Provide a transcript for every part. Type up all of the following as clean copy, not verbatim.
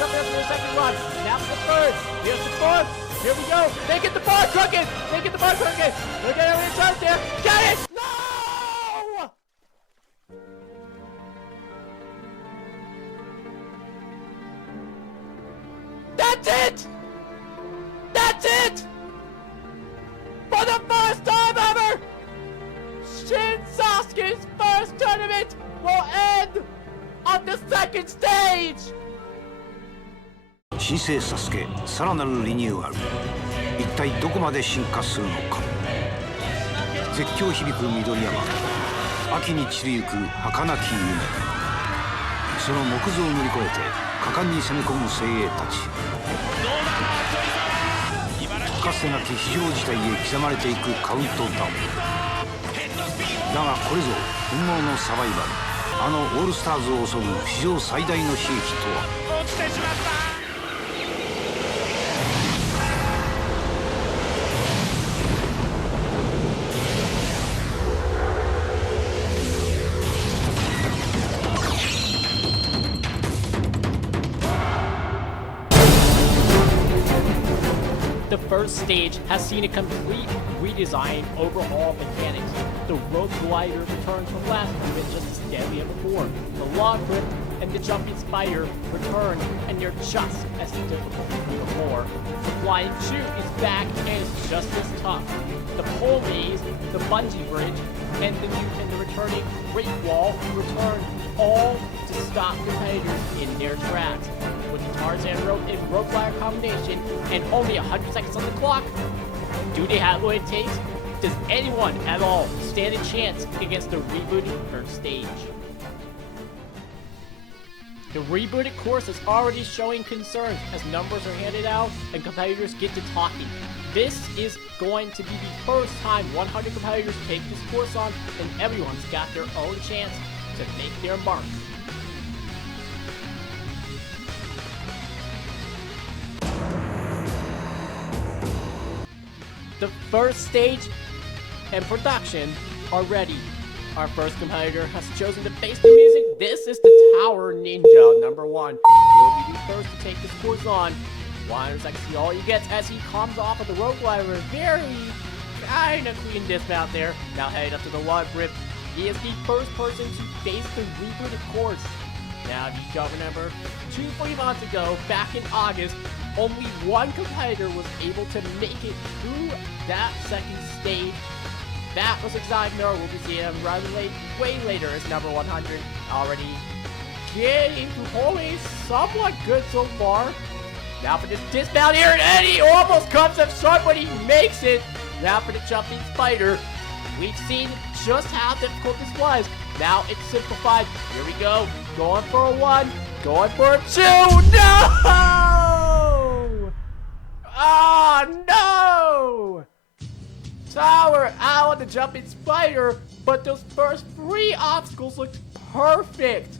jumping up to the second run. Now for the third. Here's the fourth. Here we go. They get the bar cooking. They get the bar cooking. Look at everything shot there. Got it. No! That's it. That's it. For the first time ever, Shin SASUKE's first tournament will end on the second stage! 新生サスケさらなるリニューアル一体どこまで進化するのか絶叫響く緑山秋に散りゆく儚き夢その木造を乗り越えて果敢に攻め込む精鋭たちかつてなき非常事態へ刻まれていくカウントダウンだがこれぞ本物のサバイバルあのオールスターズを襲う史上最大の悲劇とは落ちてしまった The first stage has seen a complete redesign, overhaul of mechanics. The rope glider returns from last tournament just as deadly as before. The log grip and the jumping spider return, and they're just as difficult as before. The flying chute is back and it's just as tough. The pole maze, the bungee bridge, and the returning great wall return, all to stop competitors in their tracks. With the Tarzan rope and rope glider combination and only 100 seconds on the clock, do they have what it takes? Does anyone at all stand a chance against the rebooted first stage? The rebooted course is already showing concerns as numbers are handed out and competitors get to talking. This is going to be the first time 100 competitors take this course on, and everyone's got their own chance to make their mark. The first stage and production are ready. Our first competitor has chosen to face the music. This is the Tower Ninja #1. He'll be the first to take this course on. 100 seconds to all he gets as he comes off of the rope glider. Very kind of clean dismount there. Now headed up to the log grip. He is the first person to face the rebooted course. Now, if you don't remember, 2-3 months ago, back in August, only one competitor was able to make it through that second stage. That was Exotic Miller. We'll be seeing him rather late, way later as #100. Already getting totally somewhat good so far. Now for this dismount here, and he almost comes up short, but he makes it. Now for the jumping spider. We've seen just how difficult this was. Now it's simplified. Here we go. Going for a 1. Going for a 2. No! Oh, no! Tower out on the jumping spider, but those first 3 obstacles looked perfect.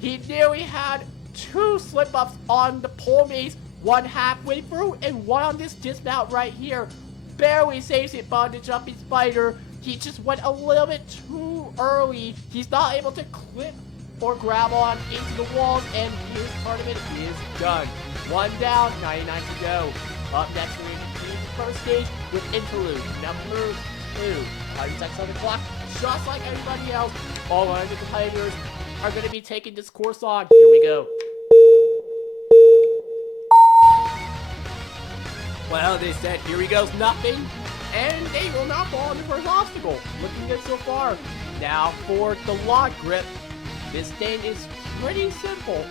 He nearly had 2 slip-ups on the pole maze, 1 halfway through and 1 on this dismount right here. Barely saves it on the jumping spider. He just went a little bit too early. He's not able to clip or grab on into the walls, and his tournament is done. 1 down, 99 to go. Up next, we're going to continue the first stage with interlude #2. 100 seconds on the clock, just like everybody else. All 100 competitors are going to be taking this course on. Here we go. Well, they said, here he goes, nothing. And they will not fall on the first obstacle. Looking good so far. Now for the log grip. This thing is pretty simple.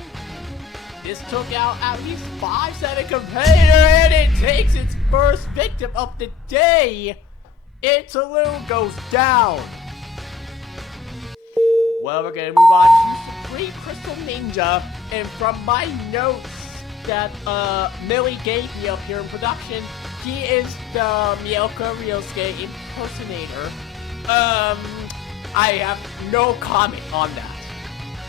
This took out at least 5-7 competitor, and it takes its first victim of the day. Interlude goes down. Well, we're gonna move on to Supreme Crystal Ninja, and from my notes that Millie gave me up here in production, he is the Miyoka Ryosuke impersonator. I have no comment on that.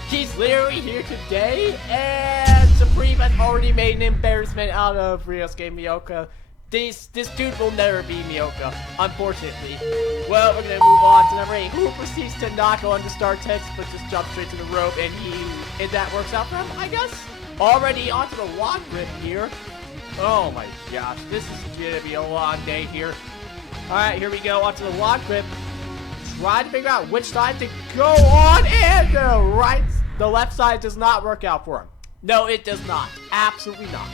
He's literally here today, and Supreme has already made an embarrassment out of Ryosuke Miyoka. This dude will never be Mioka, unfortunately. Well, we're gonna move on to number 8, who proceeds to not go under star text, but just jump straight to the rope, and that works out for him, I guess. Already onto the log grip here. Oh my gosh, this is gonna be a long day here. Alright, here we go, onto the log grip. Try to figure out which side to go on, and the left side does not work out for him. No, it does not. Absolutely not.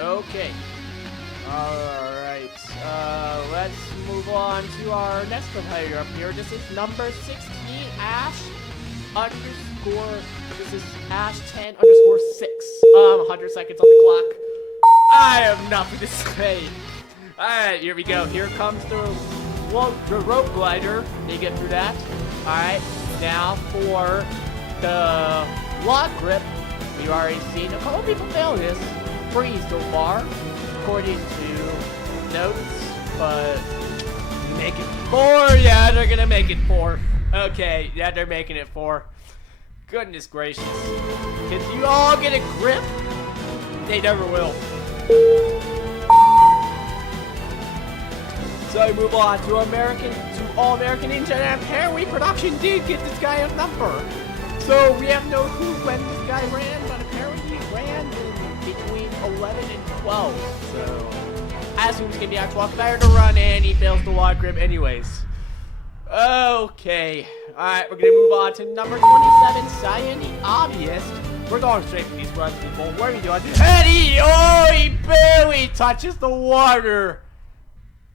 Okay. Alright. Let's move on to our next competitor up here. This is number 16, Ash underscore. This is Ash 10 underscore 6. 100 seconds on the clock. I have nothing to say. Alright, here we go. Here comes the rope glider. You get through that. Alright. Now for the log grip. We've already seen a couple people fail this. 3 so far, according to notes, but make it 4. Yeah, they're gonna make it 4. Okay, yeah, they're making it 4. Goodness gracious. Can you all get a grip? They never will. So we move on to All American Ninja, and apparently production did get this guy a number. So we have no clue when this guy ran, but apparently he ran between 11 and 12. So I assume he's gonna be actual competitor to run, and he fails the log grip anyways. Okay. Alright, we're gonna move on to number 27, Cyan the Obvious. We're going straight for these runs, people. What are we doing? And he barely touches the water.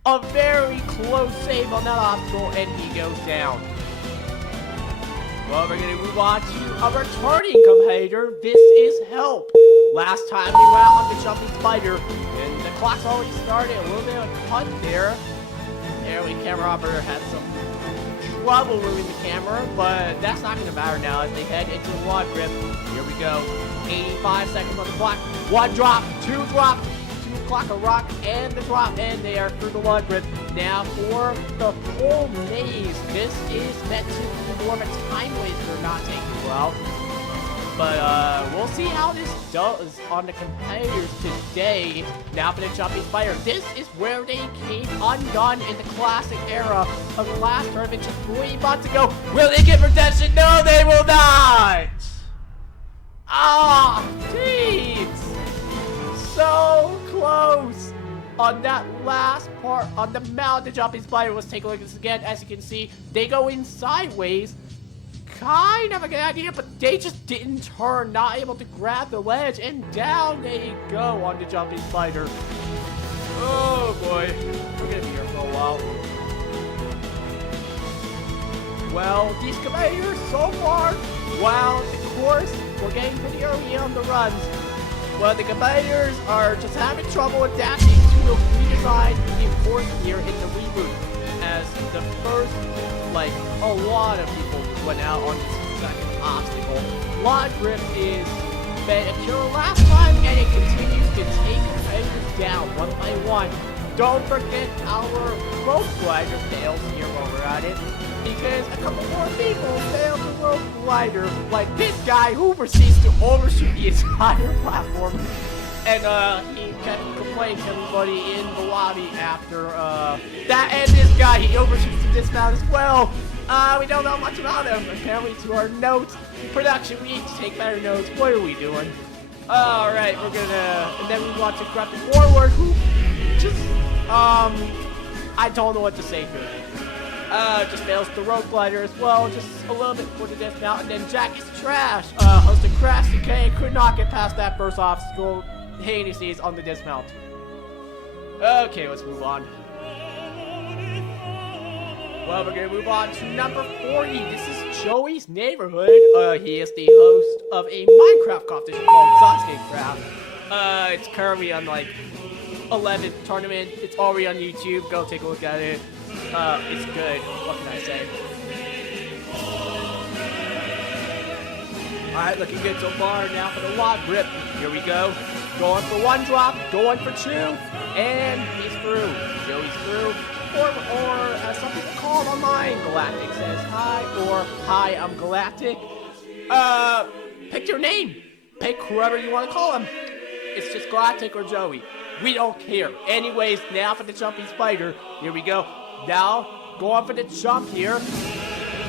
A very close save on that obstacle, and he goes down. Well, we're going to move on to a returning competitor. This is Help. Last time we went on the Jumping Spider, and the clock's already started. A little bit of a punt there. Apparently, camera operator had some trouble moving the camera, but that's not going to matter now as they head into the log grip. Here we go. 85 seconds on the clock. 1 drop, 2 drop. Clock a rock and the drop, and they are through the log grip. Now for the pole maze. This is meant to be more of a time waster, not taking well. But we'll see how this does on the competitors today. Now for the Jumping Spider. This is where they came undone in the classic era of the last tournament just 3 months ago. Will they get redemption? No, they will not! Ah, jeez! So close on that last part on the mount. The Jumping Spider. Let's take a look at this again. As you can see, they go in sideways. Kind of a good idea, but they just didn't turn, not able to grab the ledge, and down they go on the Jumping Spider. Oh boy, we're gonna be here for a while. Well, these competitors so far, wow, the course, we're getting pretty early on the runs. Well, the competitors are just having trouble adapting to the redesigned course here in the reboot. As the first, a lot of people went out on this second obstacle. Log grip is been a killer last time, and it continues to take competitors down one by one. Don't forget our rope glider fails here while we're at it, because a couple more people failed the rope glider, like this guy who proceeds to overshoot the entire platform, and he kept complaining to everybody in the lobby after that, and this guy, he overshoots the dismount as well. We don't know much about him. Apparently, to our notes, production, we need to take better notes. What are we doing? Alright, we're gonna, and then we want to grab the forward, who just, I don't know what to say here. Just fails the rope glider as well, just a little bit before the dismount, and then Jack is trash. Hosted Crash DK could not get past that first obstacle. Hades on the dismount. Okay, let's move on. Well, we're gonna move on to number 40. This is Joey's Neighborhood. He is the host of a Minecraft competition called Sasuke Craft. It's currently on 11th tournament. It's already on YouTube. Go take a look at it. It's good. What can I say? Alright, looking good so far. Now for the log grip. Here we go. Going for 1 drop, going for 2, and he's through. Joey's through. Or as some people call him online, Galactic says hi, or hi, I'm Galactic. Pick your name. Pick whoever you want to call him. It's just Galactic or Joey. We don't care. Anyways, now for the jumping spider. Here we go. Now, going for the jump here.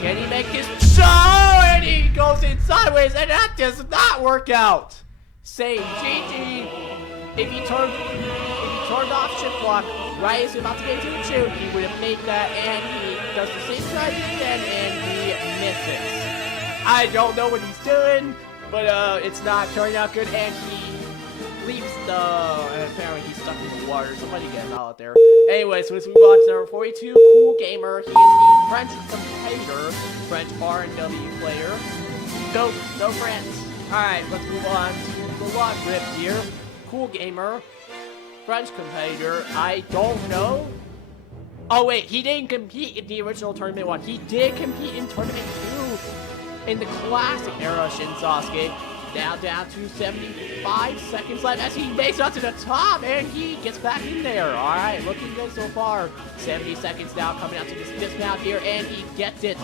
Can he make this jump? And he goes in sideways, and that does not work out. Say GG. If he turned off shift block right as he's about to get into the tune, he would have made that, and he does the same strategy again, and he misses. I don't know what he's doing, but it's not turning out good, and he leaves and apparently he's stuck in the water. Somebody get him out there. Anyway, so let's move on to number 42, Cool Gamer. He is the French competitor, French R&W player. Go France. Alright, let's move on to the log grip here. Cool Gamer, French competitor. I don't know. Oh wait, he didn't compete in the original Tournament 1. He did compete in Tournament 2 in the classic era Shin SASUKE. Now down to 75 seconds left as he makes it up to the top, and he gets back in there. Alright, looking good so far. 70 seconds now coming out to this dismount here, and he gets it.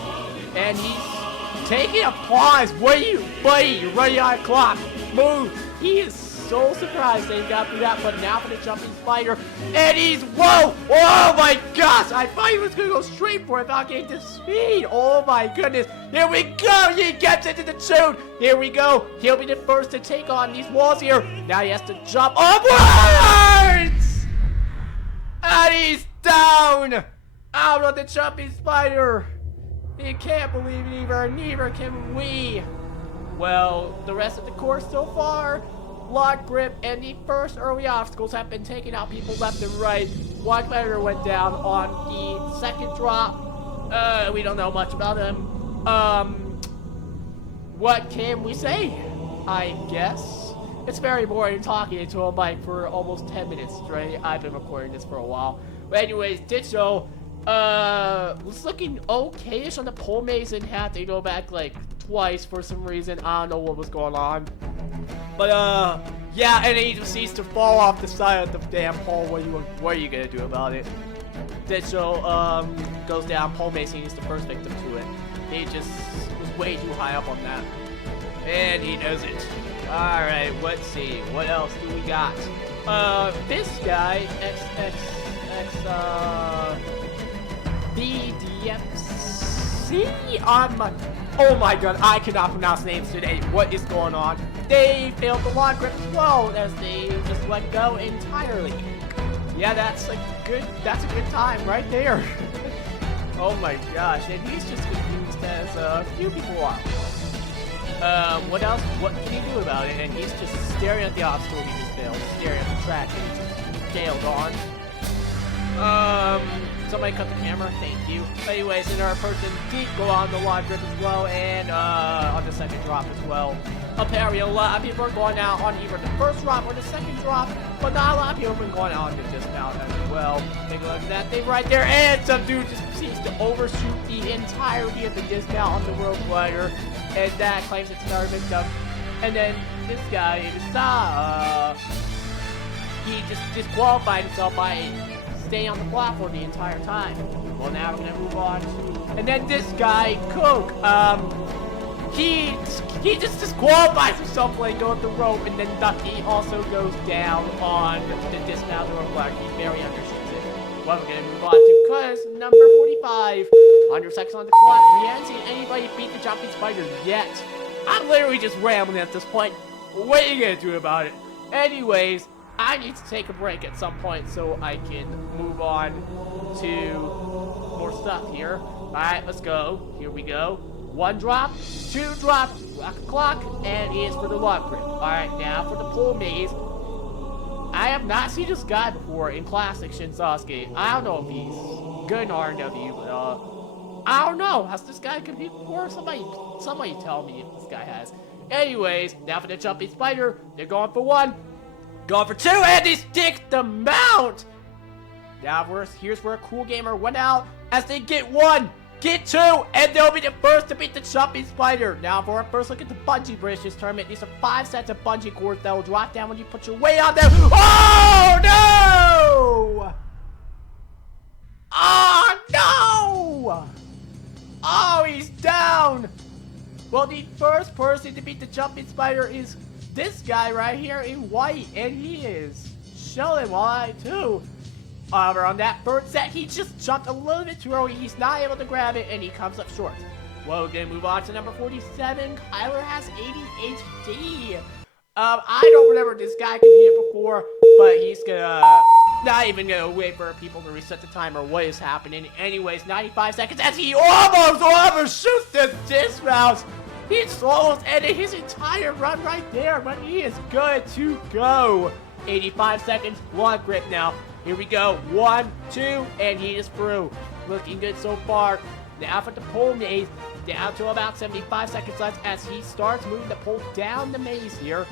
And he's taking a pause. Wait, buddy, you're running on clock. Move. He is so surprised that he got through that, but now for the jumping spider, and he's, whoa, oh my gosh, I thought he was going to go straight for it without getting to speed. Oh my goodness, here we go, he gets into the tune. Here we go, he'll be the first to take on these walls here. Now he has to jump upwards, and he's down out of the jumping spider. He can't believe it either, neither can we. Well, the rest of the course so far, lock grip and the first early obstacles have been taking out people left and right. One competitor went down on the second drop. We don't know much about him. What can we say? I guess it's very boring talking into a mic for almost 10 minutes straight. I've been recording this for a while. But anyways, Ditcho was looking okay-ish on the pole maze and had to go back like twice for some reason. I don't know what was going on. But yeah, and he just needs to fall off the side of the damn pole. What are you gonna do about it? Ditcho goes down pole maze, and he's the first victim to it. He just was way too high up on that. And he knows it. Alright, let's see. What else do we got? This guy, BDFC oh my god, I cannot pronounce names today. What is going on? They failed the log grip as well as they just let go entirely. Yeah, that's a good time right there. Oh my gosh, and he's just confused as a few people are. What else? What can he do about it? And he's just staring at the obstacle he just failed, staring at the track and he just failed on. Somebody cut the camera, thank you. Anyways, another person did go on the log grip as well, and on the second drop as well. Apparently, a lot of people are going out on either the first drop or the second drop, but not a lot of people have been going out on the dismount as well. Take a look at that thing right there, and some dude just proceeds to overshoot the entirety of the dismount on the road glider, and that claims it's another victim. And then this guy, he just disqualified himself by staying on the platform the entire time. Well, now we're gonna move on to, and then this guy, Coke, he just disqualifies himself playing go up the rope, and then Ducky also goes down on the dismount rope black. He very undershoots it. Well, we're gonna move on to cause number 45. 100 seconds on the clock. We haven't seen anybody beat the jumping spider yet. I'm literally just rambling at this point. What are you gonna do about it? Anyways, I need to take a break at some point so I can move on to more stuff here. Alright, let's go. Here we go. 1 drop, 2 drop, rock the clock, and it is for the log grip. Alright, now for the pole maze. I have not seen this guy before in classic Shin SASUKE. I don't know if he's good in R&W, but I don't know. Has this guy competed before? Somebody tell me if this guy has. Anyways, now for the jumping spider. They're going for 1. Going for 2, and he sticks the mount! Now here's where Cool Gamer went out as they get 1, get 2, and they'll be the first to beat the jumping spider. Now for our first look at the bungee bridge this tournament, these are 5 sets of bungee cords that will drop down when you put your weight on them. Oh no! Oh no! Oh, he's down! Well, the first person to beat the jumping spider is this guy right here in white, and he is chilling while I too. However, on that third set, he just jumped a little bit too early. He's not able to grab it, and he comes up short. Well, we're gonna move on to number 47. Kyler has ADHD. I don't remember this guy competed before, but he's gonna not even gonna wait for people to reset the timer. What is happening? Anyways, 95 seconds as he almost overshoots the dismount. He almost ended his entire run right there, but he is good to go. 85 seconds, long grip now. Here we go. 1, 2, and he is through. Looking good so far. Now for the pole maze. Down to about 75 seconds left as he starts moving the pole down the maze here.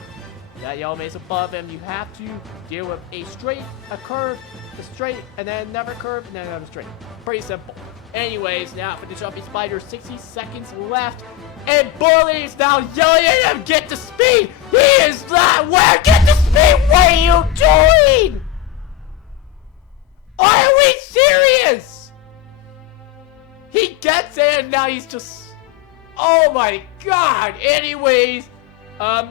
That yellow maze above him. You have to deal with a straight, a curve, a straight, and then another curve, and then another straight. Pretty simple. Anyways, now for the jumping spider, 60 seconds left. And Bully is now yelling at him, get the speed! He is not where? Get the speed! What are you doing? Are we serious? He gets it and now he's just... Oh my god! Anyways,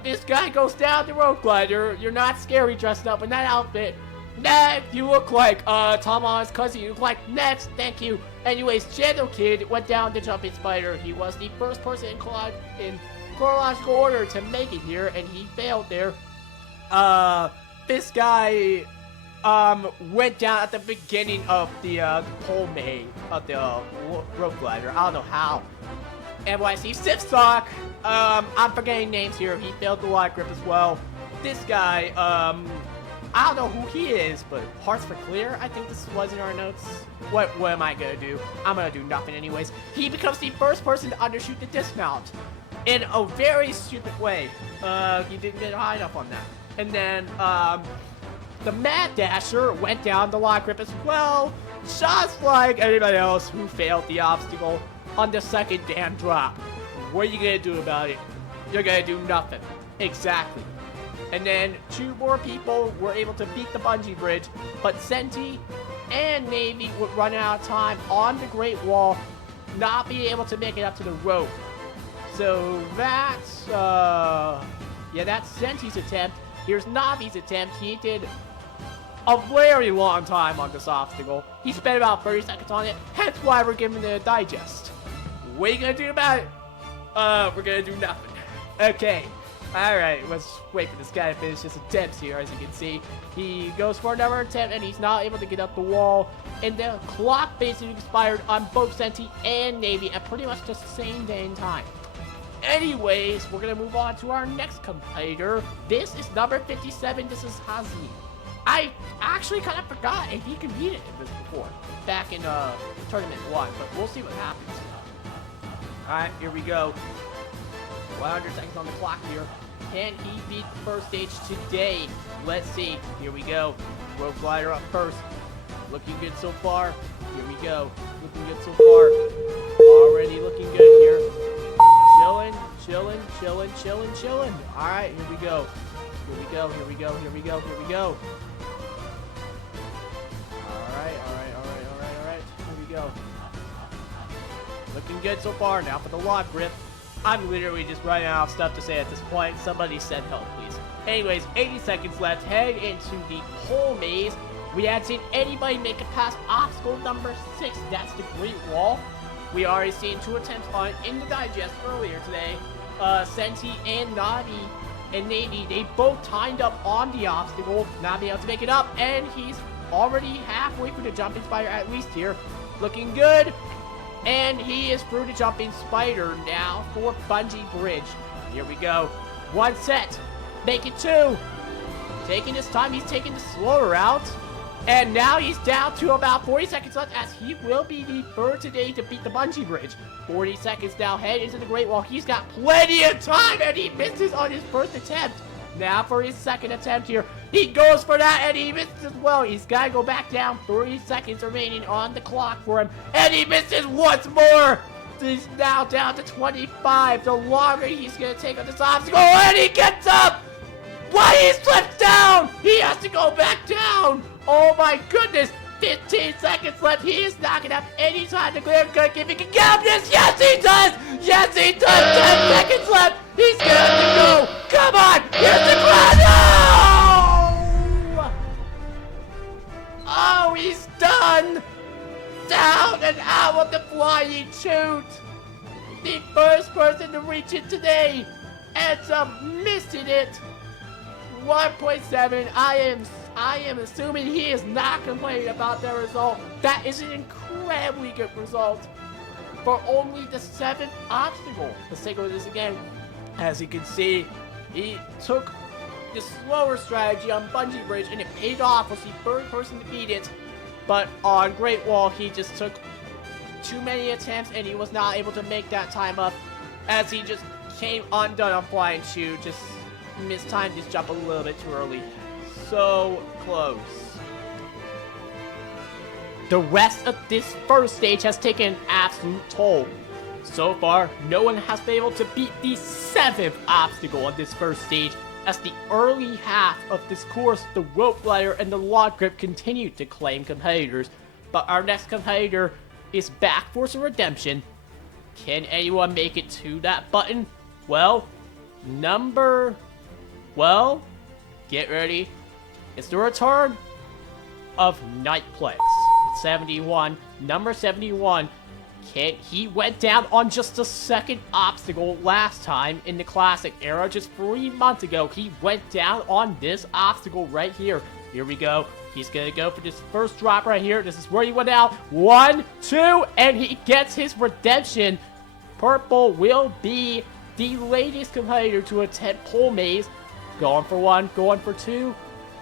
this guy goes down the road glider. You're not scary dressed up in that outfit. Next, you look like Tom Holland's cousin. You look like next. Thank you. Anyways, Jando Kid went down the jumping spider. He was the first person in chronological order to make it here, and he failed there. This guy went down at the beginning of the pole maze of the rope glider. I don't know how. NYC Sipstock. I'm forgetting names here. He failed the wide grip as well. This guy, I don't know who he is, but parts for clear. I think this was in our notes. What am I gonna do? I'm gonna do nothing anyways. He becomes the first person to undershoot the dismount in a very stupid way. He didn't get high enough on that. And then, the Mad Dasher went down the lock grip as well, just like anybody else who failed the obstacle on the second damn drop. What are you gonna do about it? You're gonna do nothing. Exactly. And then 2 more people were able to beat the bungee bridge, but Senti and Navy would run out of time on the Great Wall, not be able to make it up to the rope. So that's, that's Senti's attempt. Here's Navi's attempt. He did a very long time on this obstacle. He spent about 30 seconds on it, hence why we're giving it a digest. What are you gonna do about it? We're gonna do nothing. Okay. Alright, let's wait for this guy to finish his attempts here. As you can see, he goes for another attempt and he's not able to get up the wall. And the clock basically expired on both Senti and Navy at pretty much the same day and time. Anyways, we're gonna move on to our next competitor. This is number 57. This is Hazi. I actually kind of forgot if he competed in this before, back in tournament 1, but we'll see what happens. Alright, here we go. 100 seconds on the clock here. Can he beat the first stage today? Let's see. Here we go. Rope glider up first. Looking good so far. Here we go. Looking good so far. Already looking good here. Chilling, chilling, chilling, chilling, chilling. Alright, here we go. Here we go, here we go, here we go, here we go. Alright. Here we go. Looking good so far. Now for the lock grip. I'm literally just running out of stuff to say at this point. Somebody send help, please. Anyways, 80 seconds left. Head into the pole maze. We hadn't seen anybody make it past obstacle number 6. That's the Great Wall. We already seen 2 attempts on it in the digest earlier today. Senti and Navi and Navy, they both timed up on the obstacle, not being able to make it up, and he's already halfway through the jumping spider, at least here. Looking good. And he is through the jumping spider now for bungee bridge. Here we go. 1 set. Make it 2. Taking his time. He's taking the slower route. And now he's down to about 40 seconds left as he will be the third today to beat the bungee bridge. 40 seconds now. Head into the Great Wall. He's got plenty of time and he misses on his first attempt. Now for his second attempt here. He goes for that and he misses as well. He's got to go back down. 30 seconds remaining on the clock for him. And he misses once more. He's now down to 25. The longer he's going to take on this obstacle. And he gets up. But he slips down. He has to go back down. Oh my goodness. 15 seconds left. He is not going to have any time to clear cut if he can get up this. Yes, he does. Yes, he does. 10 seconds left. He's going to have to go. Come on. Here's the crowd. No! flying chute. The first person to reach it today ends up missing it. 1.7. I am assuming he is not complaining about that result. That is an incredibly good result for only the 7th obstacle. Let's take a look at this again. As you can see, he took the slower strategy on Bungee Bridge and it paid off. Was the third person to beat it. But on Great Wall, he just took too many attempts and he was not able to make that time up, as he just came undone on Flying Shoe. Just mistimed his jump a little bit too early. So close. The rest of this first stage has taken an absolute toll. So far, no one has been able to beat the 7th obstacle on this first stage, as the early half of this course, the rope glider and the log grip continued to claim competitors. But our next competitor is back for some redemption. Can anyone make it to that button? Well, get ready. It's the return of Nightplex. 71, number 71. He went down on just the 2nd obstacle last time in the classic era. Just 3 months ago, he went down on this obstacle right here. Here we go. He's gonna go for this first drop right here. This is where he went out. 1, 2, and he gets his redemption. Purple will be the latest competitor to attempt pole maze. Going for 1, going for 2,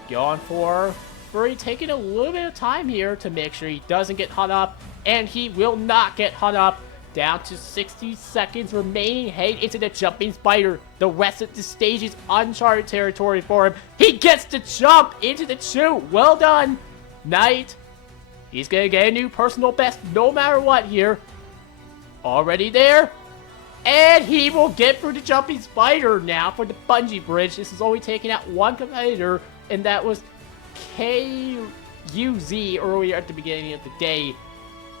going for 3. Taking a little bit of time here to make sure he doesn't get hung up. And he will not get hung up. Down to 60 seconds remaining. Heading into the jumping spider. The rest of the stage is uncharted territory for him. He gets to jump into the chute. Well done, Knight. He's gonna get a new personal best no matter what here. Already there. And he will get through the jumping spider now for the bungee bridge. This is only taking out one competitor, and that was KUZ earlier at the beginning of the day.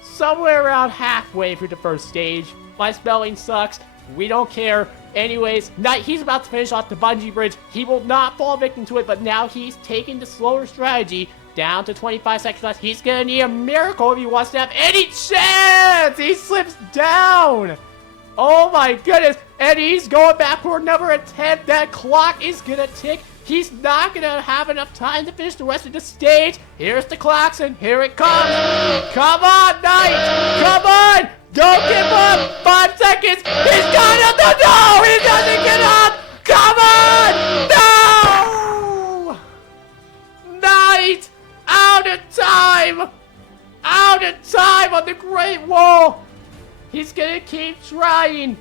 Somewhere around halfway through the first stage. My spelling sucks. We don't care. Anyways, Knight, he's about to finish off the bungee bridge. He will not fall victim to it, but now he's taking the slower strategy. Down to 25 seconds left. He's gonna need a miracle if he wants to have any chance. He slips down. Oh my goodness. And he's going back for another attempt. That clock is gonna tick. He's not gonna have enough time to finish the rest of the stage. Here's the klaxon. Here it comes. Come on, Knight. Come on. Don't give up. 5 seconds. He's got up. No, he doesn't get up. Come on. No. Knight. Out of time. Out of time on the Great Wall. He's gonna keep trying.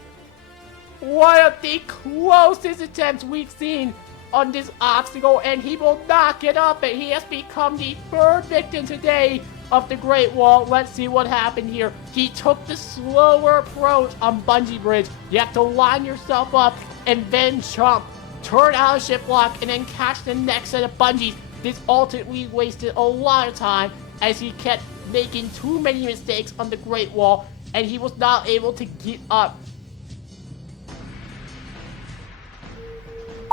One of the closest attempts we've seen on this obstacle, and he will not get up, and he has become the 3rd victim today of the Great Wall. Let's see what happened here. He took the slower approach on Bungee Bridge. You have to line yourself up and then jump, turn out of ship lock, and then catch the next set of bungees. This ultimately wasted a lot of time as he kept making too many mistakes on the Great Wall, and he was not able to get up.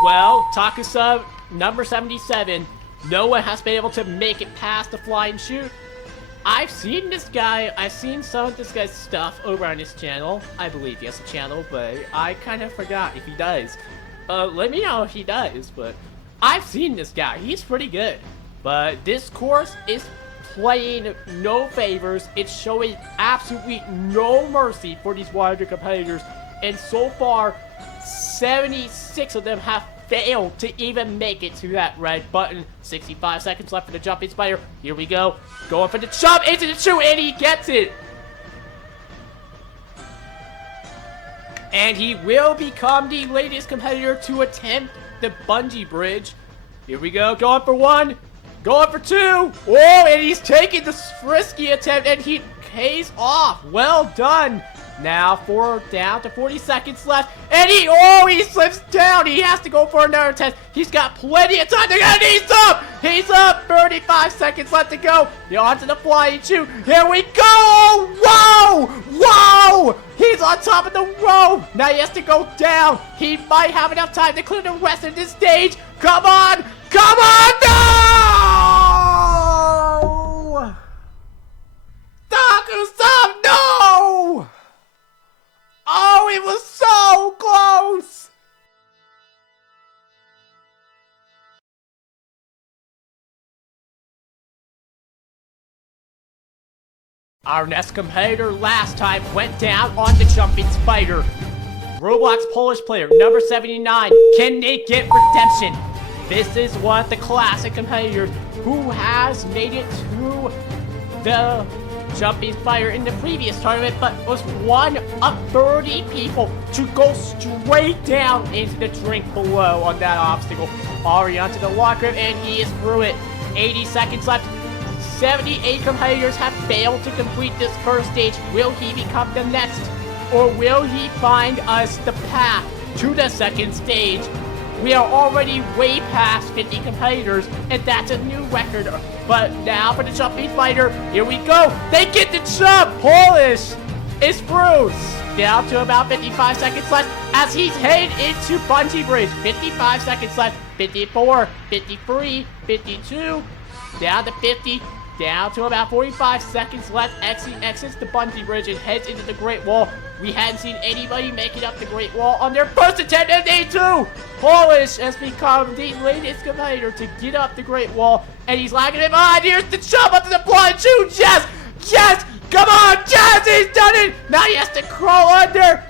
Well, Takusa, number 77, no one has been able to make it past the flying chute. I've seen this guy, I've seen some of this guy's stuff over on his channel. I believe he has a channel, but I kind of forgot if he does. Let me know if he does, but I've seen this guy. He's pretty good. But this course is playing no favors. It's showing absolutely no mercy for these Wilder competitors. And so far, 76 of them have failed to even make it to that red button. 65 seconds left for the jumping spider. Here we go. Going for the jump into the chute, and he gets it. And he will become the latest competitor to attempt the bungee bridge. Here we go. Going for 1. Going for 2. Oh, and he's taking the frisky attempt, and he pays off. Well done. Now down to 40 seconds left, and he slips down. He has to go for another test. He's got plenty of time to get. He's up. He's up. 35 seconds left to go. Onto the flying chute. Here we go. Whoa! Whoa! He's on top of the rope. Now he has to go down. He might have enough time to clear the rest of this stage. Come on! Come on! No! Taku-san, no! Our next competitor last time went down on the jumping spider. Roblox Polish player number 79. Can they get redemption? This is one of the classic competitors who has made it to the jumping spider in the previous tournament, but was one of 30 people to go straight down into the drink below on that obstacle. Already onto the locker, and he is through it. 80 seconds left. 78 competitors have failed to complete this first stage. Will he become the next? Or will he find us the path to the second stage? We are already way past 50 competitors, and that's a new record. But now for the jumping spider, here we go. They get the jump. Polish is through. Down to about 55 seconds left as he's headed into bungee bridge. 55 seconds left. 54, 53, 52, down to 50. Down to about 45 seconds left. Exits the bungee bridge and heads into the Great Wall. We hadn't seen anybody make it up the Great Wall on their first attempt at day 2. Polish has become the latest competitor to get up the Great Wall, and he's lagging it behind. Here's the jump up to the blind shoot. Yes! Yes! Come on! Yes! He's done it! Now he has to crawl under.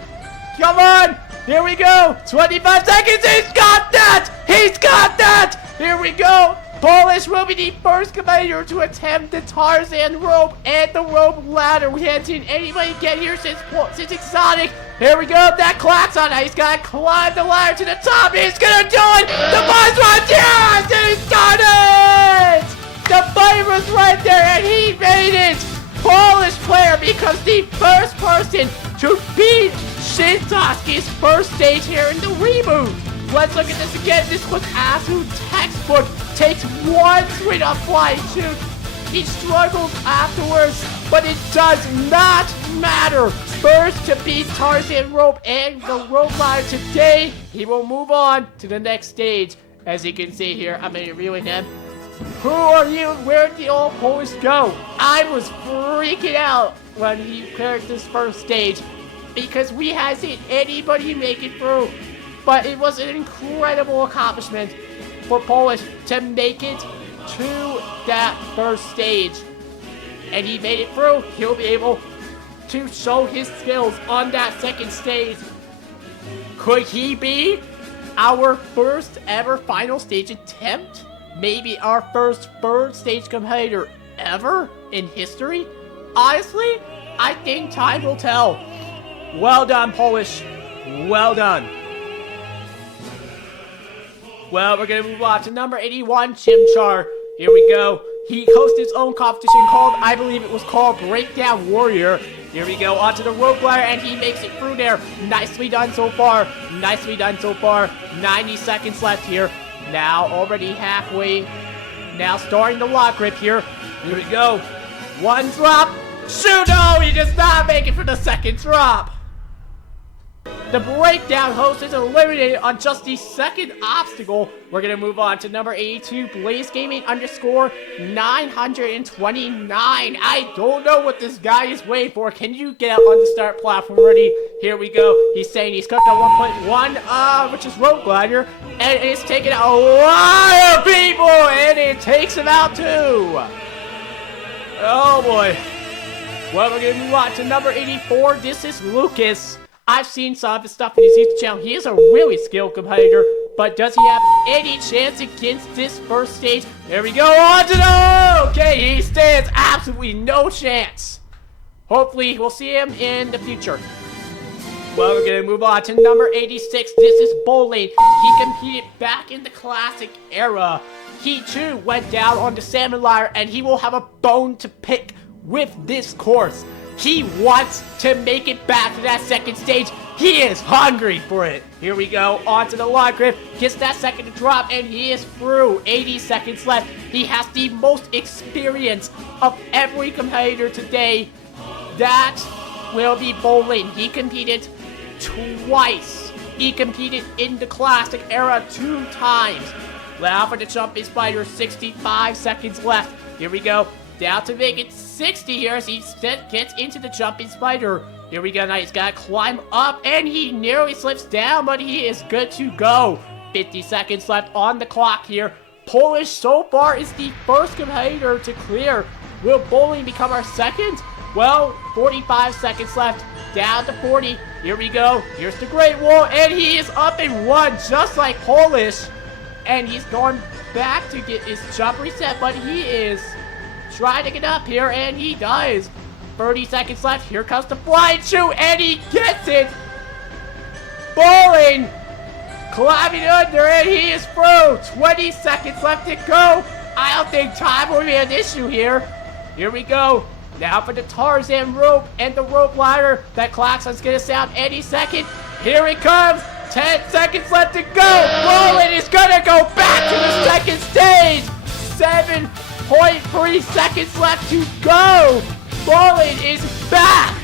Come on! Here we go! 25 seconds! He's got that! He's got that! Here we go! Polish will be the first competitor to attempt the Tarzan rope and the rope ladder. We haven't seen anybody get here since Exotic. Here we go, that clock's on. He's got to climb the ladder to the top. He's going to do it. The buzz was, yes, he's got it. The button was right there, and he made it. Polish player becomes the first person to beat Shin SASUKE's first stage here in the reboot. Let's look at this again. This was absolute textbook. Takes one swing on flying shoot. He struggles afterwards, but it does not matter. First to beat Tarzan rope and the rope ladder today. He will move on to the next stage. As you can see here, I'm interviewing him. Who are you? Where did the old Polish go? I was freaking out when he cleared this first stage because we hadn't seen anybody make it through. But it was an incredible accomplishment for Polish to make it to that first stage. And he made it through. He'll be able to show his skills on that second stage. Could he be our first ever final stage attempt? Maybe our first third stage competitor ever in history? Honestly, I think time will tell. Well done, Polish. Well done. Well, we're going to move on to number 81, Chimchar. Here we go. He hosted his own competition called, I believe it was called Breakdown Warrior. Here we go, onto the rope ladder, and he makes it through there. Nicely done so far. Nicely done so far. 90 seconds left here. Now already halfway. Now starting the lock grip here. Here we go. One drop. Shoot! No, he does not make it for the second drop. The breakdown host is eliminated on just the second obstacle. We're going to move on to number 82, Blaze Gaming _ 929. I don't know what this guy is waiting for. Can you get out on the start platform already? Here we go. He's saying he's cooked on 1.1, which is rope glider, and it's taking out a lot of people, and it takes him out too. Oh boy. Well, we're going to move on to number 84. This is Lucas. I've seen some of his stuff in his YouTube channel. He is a really skilled competitor, but does he have any chance against this first stage? There we go, on to the... Okay, he stands absolutely no chance. Hopefully, we'll see him in the future. Well, we're going to move on to number 86. This is Bowling. He competed back in the classic era. He, too, went down on the salmon ladder, and he will have a bone to pick with this course. He wants to make it back to that second stage. He is hungry for it. Here we go, onto the lock grip. Gets that second to drop, and he is through. 80 seconds left. He has the most experience of every competitor today. That will be Bowling. He competed twice. He competed in the classic era 2 times. Now for the jumping spider, 65 seconds left. Here we go. Down to make it 60 here as he gets into the jumping spider. Here we go, now he's got to climb up, and he nearly slips down, but he is good to go. 50 seconds left on the clock here. Polish so far is the first competitor to clear. Will Bowling become our second? Well, 45 seconds left. Down to 40. Here we go. Here's the Great Wall, and he is up in one, just like Polish. And he's going back to get his jump reset, but he is trying to get up here, and he does. 30 seconds left. Here comes the flying shoe, and he gets it. Bowling, climbing under, and he is through. 20 seconds left to go. I don't think time will be an issue here. Here we go. Now for the Tarzan rope and the rope ladder. That klaxon's gonna sound any second. Here it comes. 10 seconds left to go. Roland is gonna go back to the second stage. 7.3 seconds left to go. Roland is back.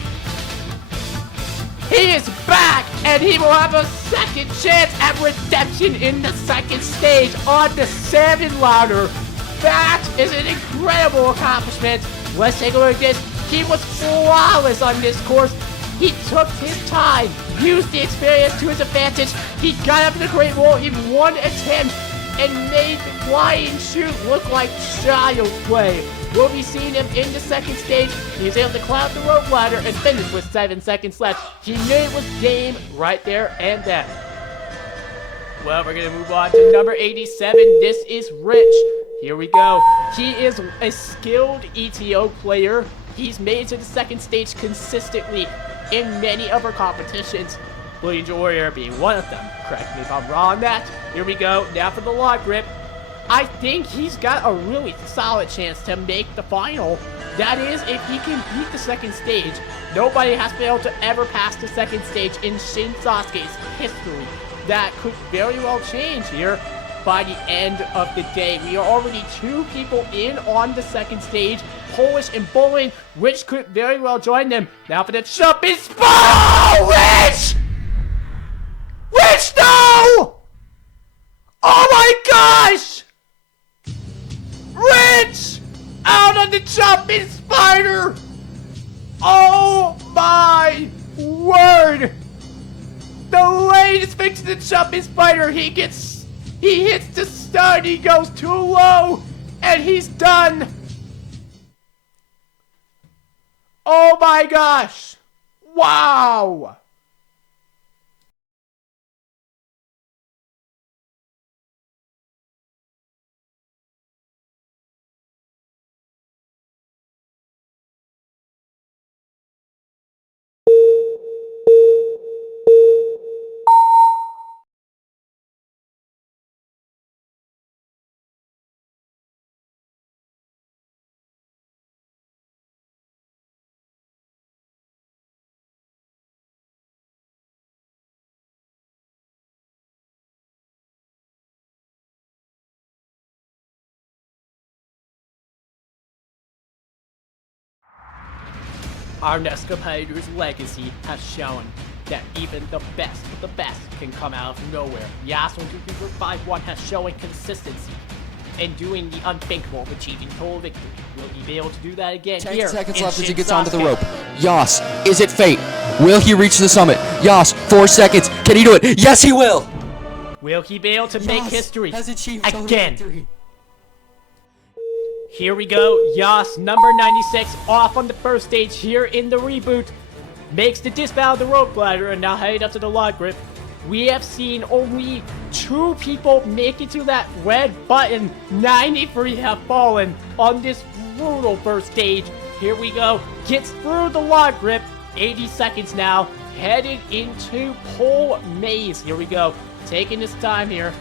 He is back, and he will have a second chance at redemption in the second stage on the salmon ladder. That is an incredible accomplishment. Let's take a look at this. He was flawless on this course. He took his time, used the experience to his advantage. He got up to the Great Wall in one attempt and made the flying chute look like child's play. We'll be seeing him in the second stage. He was able to climb the rope ladder and finish with 7 seconds left. He knew it was game right there and then. Well, we're going to move on to number 87. This is Rich. Here we go. He is a skilled ETO player. He's made it to the second stage consistently in many other competitions. Blue Angel Warrior being one of them. Correct me if I'm wrong on that. Here we go. Now for the log grip. I think he's got a really solid chance to make the final. That is, if he can beat the second stage. Nobody has been able to ever pass the second stage in Shin SASUKE's history. That could very well change here by the end of the day. We are already 2 people in on the second stage. Polish and Bowling. Rich could very well join them. Now for the jump is... Oh, Rich! Rich, no! Oh my gosh! Rich! Out on the jumping spider! Oh my word! The latest fix to the jumping spider, he hits the stun, he goes too low, and he's done! Oh my gosh! Wow! Our next competitor's legacy has shown that even the best of the best can come out of nowhere. Yasuo 251 has shown consistency in doing the unthinkable of achieving total victory. Will he be able to do that again 10 here? seconds in left as he Shin gets onto the SASUKE? rope. Yas, is it fate? Will he reach the summit? Yas, 4 seconds. Can he do it? Yes, he will! Will he be able to make Yas history has achieved total again? victory. Here we go. Yas, number 96, off on the first stage here in the reboot. Makes the dismount of the rope ladder and now headed up to the log grip. We have seen only 2 people make it to that red button. 93 have fallen on this brutal first stage. Here we go. Gets through the log grip. 80 seconds now. Headed into pole maze. Here we go. Taking his time here.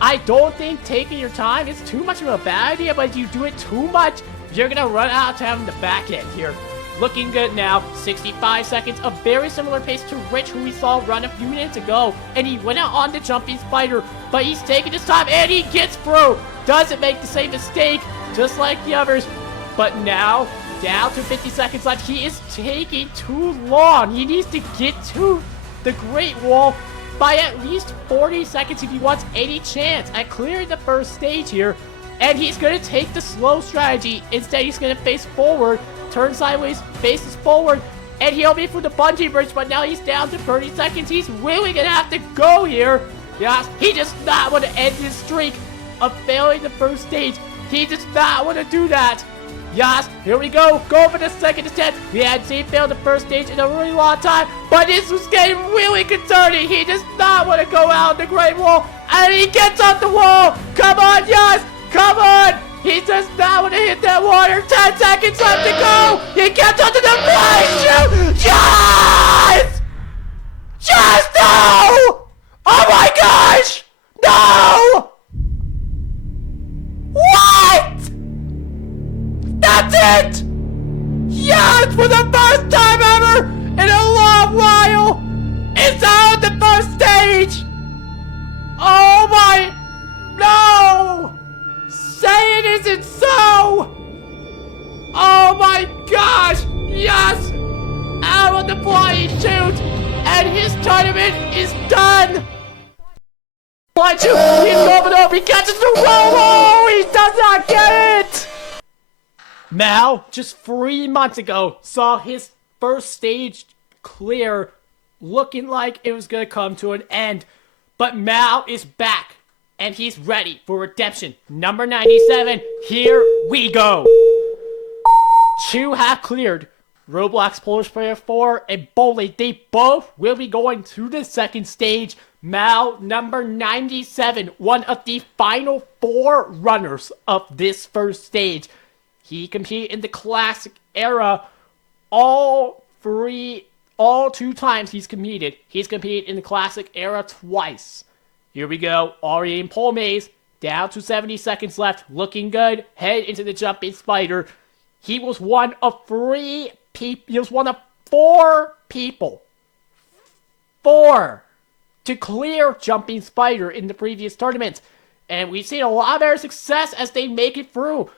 I don't think taking your time is too much of a bad idea, but if you do it too much, you're gonna run out of time in the back end here. Looking good now. 65 seconds. A very similar pace to Rich, who we saw run a few minutes ago. And he went out on the jumping spider, but he's taking his time and he gets through. Doesn't make the same mistake, just like the others. But now, down to 50 seconds left. He is taking too long. He needs to get to the Great Wall by at least 40 seconds if he wants any chance at clearing the first stage here. And he's going to take the slow strategy. Instead, he's going to face forward, turn sideways, faces forward, and he'll be for the bungee bridge, but now he's down to 30 seconds. He's really going to have to go here. Yes, he does not want to end his streak of failing the first stage. He does not want to do that. Yes, here we go. Go for the second attempt. We hadn't seen fail the first stage in a really long time, but this was getting really concerning. He does not want to go out on the Great Wall, and he gets off the wall. Come on, yes, come on. He does not want to hit that water. 10 seconds left to go. He gets onto the flying chute. Yes! Yes, no! Oh my gosh! No! What? That's it! Yes, for the first time ever in a long while, it's out of the first stage! Oh my... No! Say it isn't so! Oh my gosh! Yes! Out of the flying chute! And his tournament is done! Flying chute! He's going over! He catches the roll! Oh! He does not get it! Mao, just 3 months ago, saw his first stage clear, looking like it was gonna come to an end. But Mao is back, and he's ready for redemption. Number 97, here we go. Chu have cleared. Roblox Polish Player 4 and Bowling, they both will be going to the second stage. Mao, number 97, one of the final 4 runners of this first stage. He competed in the classic era all 2 times he's competed. He's competed in the classic era twice. Here we go. Already in pole maze. Down to 70 seconds left. Looking good. Head into the jumping spider. He was one of 3 people. He was one of 4 people. 4 to clear jumping spider in the previous tournament. And we've seen a lot of their success as they make it through.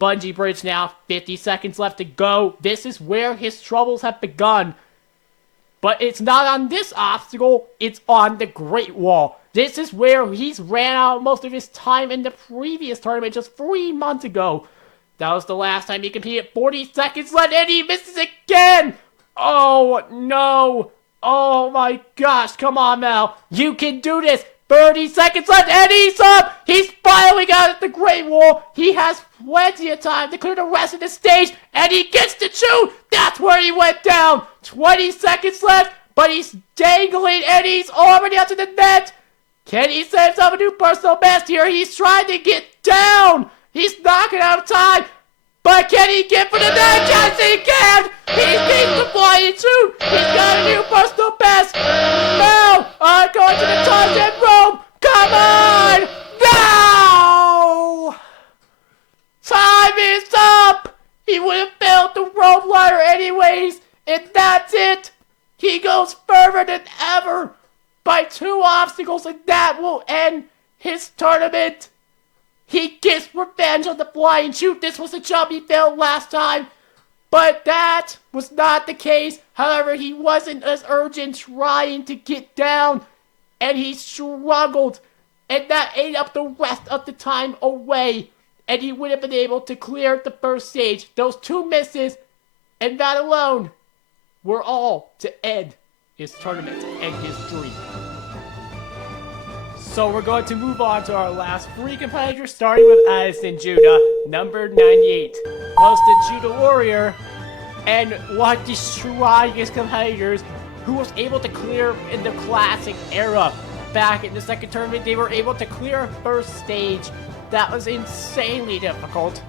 Bungee bridge now. 50 seconds left to go. This is where his troubles have begun. But it's not on this obstacle, it's on the Great Wall. This is where he's ran out most of his time in the previous tournament just 3 months ago. That was the last time he competed. 40 seconds left and he misses again! Oh no! Oh my gosh, come on Mel. You can do this! 30 seconds left and he's up! He's finally out at the Great Wall! He has plenty of time to clear the rest of the stage and he gets to shoot! That's where he went down! 20 seconds left, but he's dangling and he's already out to the net! Can he set himself a new personal best here? He's trying to get down! He's knocking out of time! But can he get for the net? Yes, he can! He's beating the flying chute! He's got a new personal best! No! I'm going to the Tarzan room! Come on! No! Time is up! He would have failed the rope ladder anyways! And that's it! He goes further than ever! By 2 obstacles, and that will end his tournament! He gets revenge on the flying chute. This was a jump he failed last time. But that was not the case. However, he wasn't as urgent trying to get down. And he struggled. And that ate up the rest of the time away. And he would have been able to clear the first stage. Those 2 misses, and that alone, were all to end his tournament and his dream. So we're going to move on to our last 3 competitors, starting with Addison Judah, number 98. Hosted Judah Warrior, and one of the strongest competitors who was able to clear in the classic era. Back in the second tournament, they were able to clear first stage. That was insanely difficult.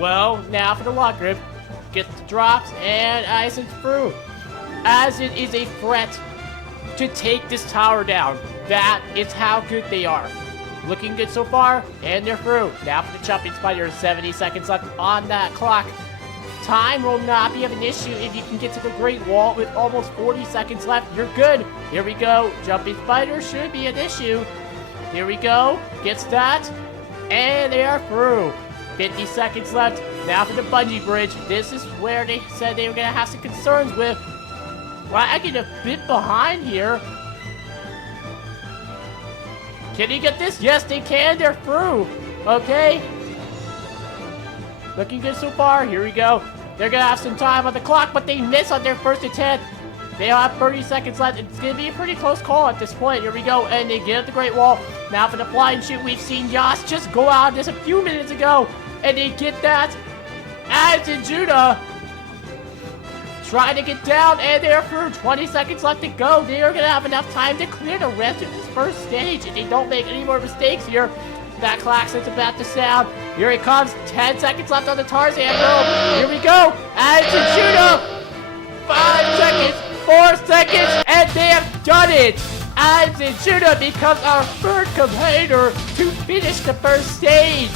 Well, now for the lock grip. Gets the drops, and Addison's through. Addison is a threat to take this tower down. That is how good they are. Looking good so far, and they're through. Now for the jumping spider, 70 seconds left on that clock. Time will not be of an issue if you can get to the Great Wall with almost 40 seconds left. You're good. Here we go. Jumping spider should be an issue. Here we go. Gets that. And they are through. 50 seconds left. Now for the bungee bridge. This is where they said they were going to have some concerns with. Lagging a bit behind here. Can he get this? Yes, they can. They're through. Okay. Looking good so far. Here we go. They're going to have some time on the clock, but they miss on their first attempt. They have 30 seconds left. It's going to be a pretty close call at this point. Here we go. And they get at the Great Wall. Now for the flying chute. We've seen Yas just go out of this a few minutes ago. And they get that. As Judah trying to get down, and there for 20 seconds left to go. They are going to have enough time to clear the rest of this first stage. If they don't make any more mistakes here, that klaxon's about to sound. Here it comes. 10 seconds left on the Tarzan rope. Here we go. As Judah. 5 seconds. 4 seconds. And they have done it. As Judah becomes our third competitor to finish the first stage.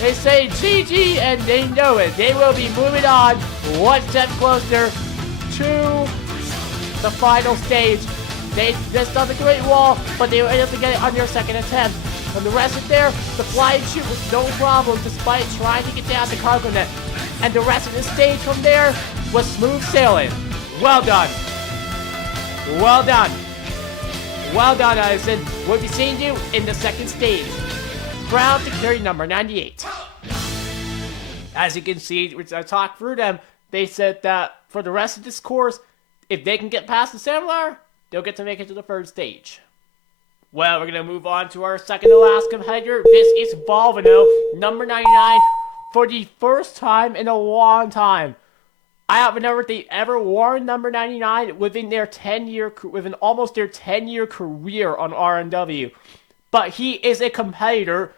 They say GG and they know it. They will be moving on one step closer to the final stage. They missed on the Great Wall, but they were able to get it on their second attempt. And the rest of there, the fly and shoot was no problem despite trying to get down the cargo net. And the rest of the stage from there was smooth sailing. Well done. Well done. Well done, Addison. We'll be seeing you in the second stage. Proud to carry number 98. As you can see, which I talked through them, they said that for the rest of this course, if they can get past the salmon ladder, they'll get to make it to the third stage. Well, we're going to move on to our second to last competitor. This is Volvino, number 99, for the first time in a long time. I don't remember if they ever worn number 99 within almost their 10-year career on RNW. But he is a competitor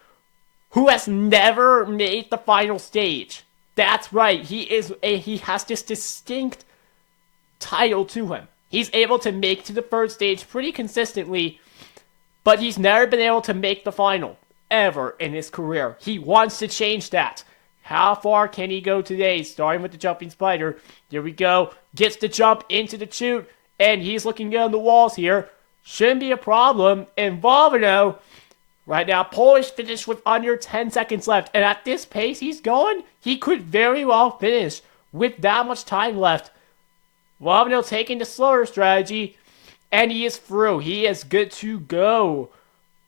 who has never made the final stage. That's right. He has this distinct title to him. He's able to make to the third stage pretty consistently, but he's never been able to make the final ever in his career. He wants to change that. How far can he go today? Starting with the jumping spider. Here we go. Gets the jump into the chute, and he's looking down the walls here. Shouldn't be a problem. And Volvino, right now, Polish finished with under 10 seconds left. And at this pace he's going, he could very well finish with that much time left. Volvino taking the slower strategy, and he is through. He is good to go.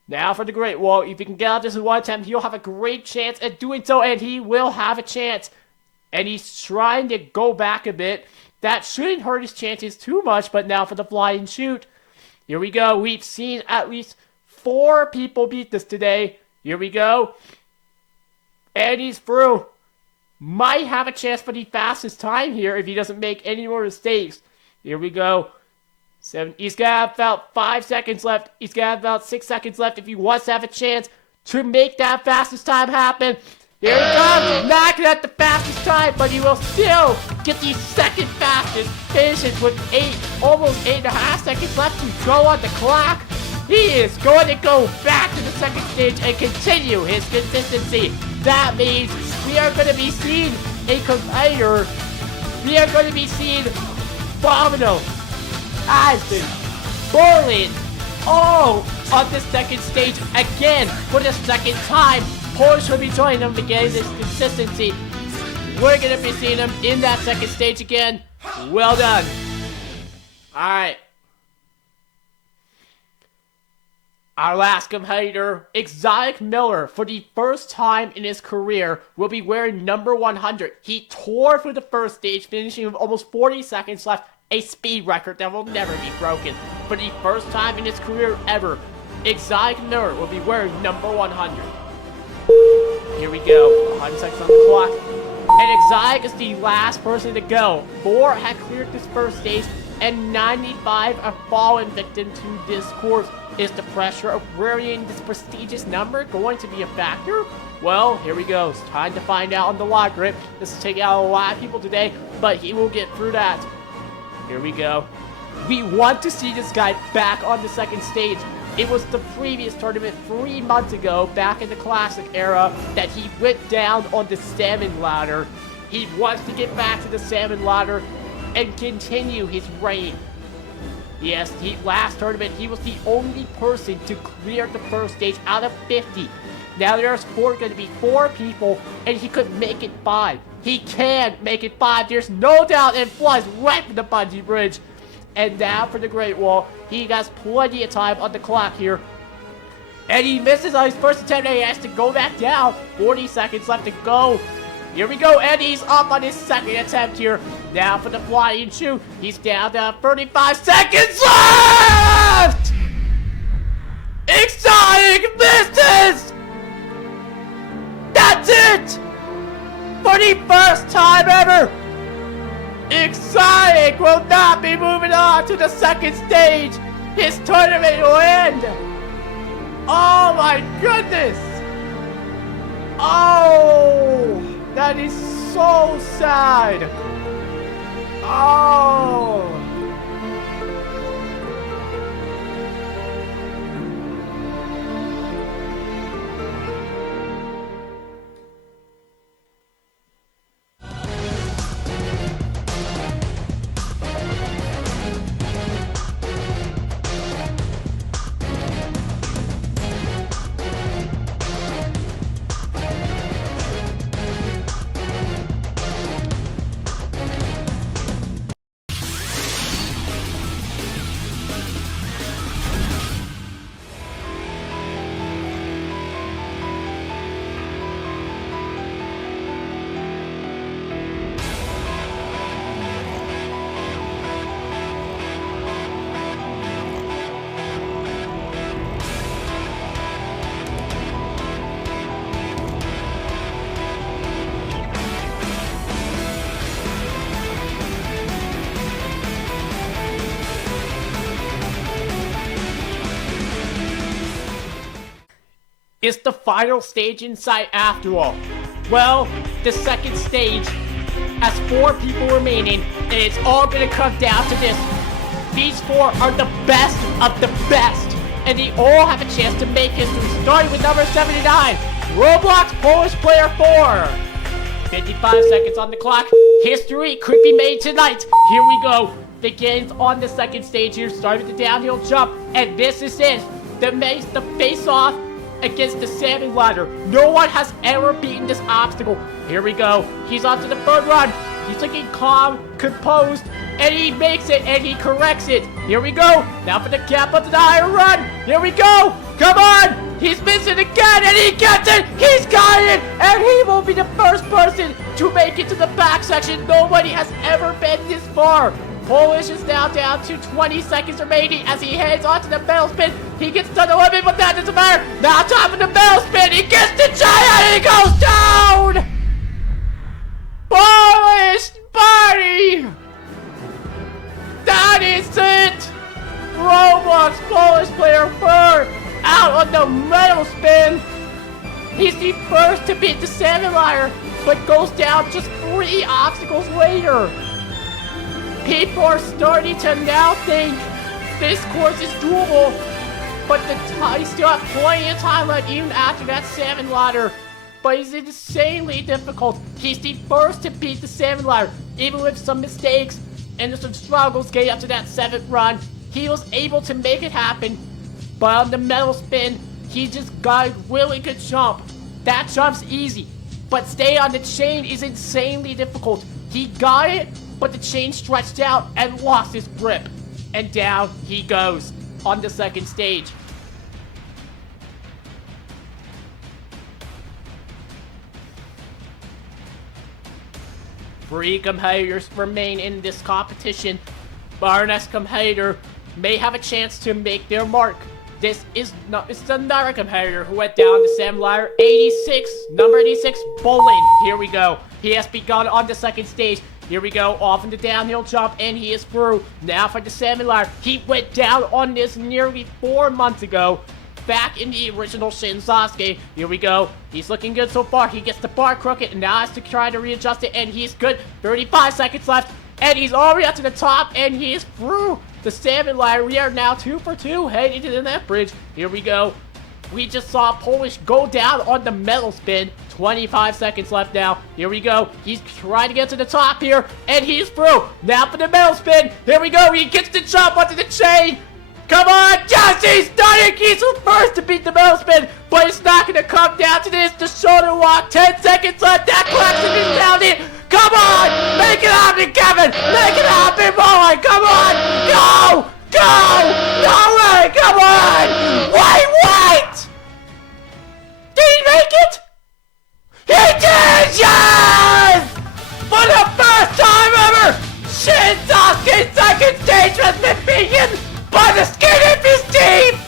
Now for the Great Wall. If he can get out this in one attempt, he'll have a great chance at doing so, and he will have a chance. And he's trying to go back a bit. That shouldn't hurt his chances too much, but now for the fly and shoot. Here we go. We've seen at least 4 people beat this today. Here we go. And he's through. Might have a chance for the fastest time here if he doesn't make any more mistakes. Here we go. He's got to have about 5 seconds left. He's got to have about 6 seconds left if he wants to have a chance to make that fastest time happen. Here he comes, not at the fastest time, but he will still get the second fastest. Finishes with almost 8.5 seconds left to go on the clock. He is going to go back to the second stage and continue his consistency. That means we are going to be seeing a competitor. We are going to be seeing Volvino, Aspen, Borland, all on the second stage again for the second time. Polish will be joining them to get this consistency. We're going to be seeing them in that second stage again. Well done. Alright. Our last competitor, Exotic Miller, for the first time in his career, will be wearing number 100. He tore through the first stage, finishing with almost 40 seconds left. A speed record that will never be broken. For the first time in his career ever, Exotic Miller will be wearing number 100. Here we go. 100 seconds on the clock. And Exotic is the last person to go. 4 had cleared this first stage, and 95 have fallen victim to this course. Is the pressure of wearing this prestigious number going to be a factor? Well, here we go. It's time to find out on the log grip. This is taking out a lot of people today, but he will get through that. Here we go. We want to see this guy back on the second stage. It was the previous tournament 3 months ago, back in the Classic era, that he went down on the salmon ladder. He wants to get back to the salmon ladder and continue his reign. Yes, last tournament, he was the only person to clear the first stage out of 50. Now there's going to be 4 people, and he could make it 5. He can make it 5. There's no doubt, and flies right from the bungee bridge. And now for the Great Wall. He has plenty of time on the clock here. And he misses on his first attempt, and he has to go back down. 40 seconds left to go. Here we go, and he's up on his second attempt here. Now for the flying shoe. He's down to 35 seconds left! Exotic misses! That's it! For for the first time ever, Exotic will not be moving on to the second stage. His tournament will end. Oh my goodness. Oh, that is so sad. Oh. It's the final stage in sight after all. Well, the second stage has 4 people remaining, and it's all gonna come down to this. These 4 are the best of the best, and they all have a chance to make history, starting with number 79, Roblox Polish Player 4. 55 seconds on the clock. History could be made tonight. Here we go. Begins on the second stage here, starting with the downhill jump, and this is it. The face-off against the salmon ladder. No one has ever beaten this obstacle. Here we go. He's on to the third run. He's looking calm, composed, and he makes it, and he corrects it. Here we go. Now for the gap up to the higher run. Here we go. Come on. He's missing again, and he gets it. He's got it, and he will be the first person to make it to the back section. Nobody has ever been this far. Polish is now down to 20 seconds remaining as he heads onto the metal spin. He gets to the limit, but that doesn't matter. Now top of the metal spin. He gets the giant, and he goes down. Polish body. That is it. Roblox Polish Player 4 out on the metal spin. He's the first to beat the salmon ladder, but goes down just 3 obstacles later. People are starting to now think this course is doable, but he still has plenty of time left even after that salmon ladder. But it's insanely difficult. He's the first to beat the salmon ladder, even with some mistakes and some struggles getting up to that 7th run. He was able to make it happen, but on the metal spin, he just got a really good jump. That jump's easy, but staying on the chain is insanely difficult. He got it, but the chain stretched out and lost his grip. And down he goes on the second stage. Three competitors remain in this competition, but our next competitor may have a chance to make their mark. It's another competitor who went down the salmon ladder, number 86, Bowling. Here we go. He has begun on the second stage. Here we go, off in the downhill jump, and he is through. Now for the salmon ladder. He went down on this nearly 4 months ago, back in the original Shin SASUKE. Here we go. He's looking good so far. He gets the bar crooked, and now has to try to readjust it, and he's good. 35 seconds left, and he's already up to the top, and he is through the salmon ladder. We are now 2 for 2, heading to the net bridge. Here we go. We just saw Polish go down on the metal spin. 25 seconds left now. Here we go. He's trying to get to the top here, and he's through. Now for the metal spin. Here we go. He gets the jump onto the chain. Come on, yes, he's done it. He's the first to beat the metal spin, but it's not going to come down to this. The shoulder walk. 10 seconds left. That klaxon is down it. Come on. Make it happen, Kevin. Make it happen, boy. Come on. Go. Go. No way. Come on. Wait. Did he make it? He did! Yes! For the first time ever, Shin SASUKE's second stage has been beaten by the skin of his teeth!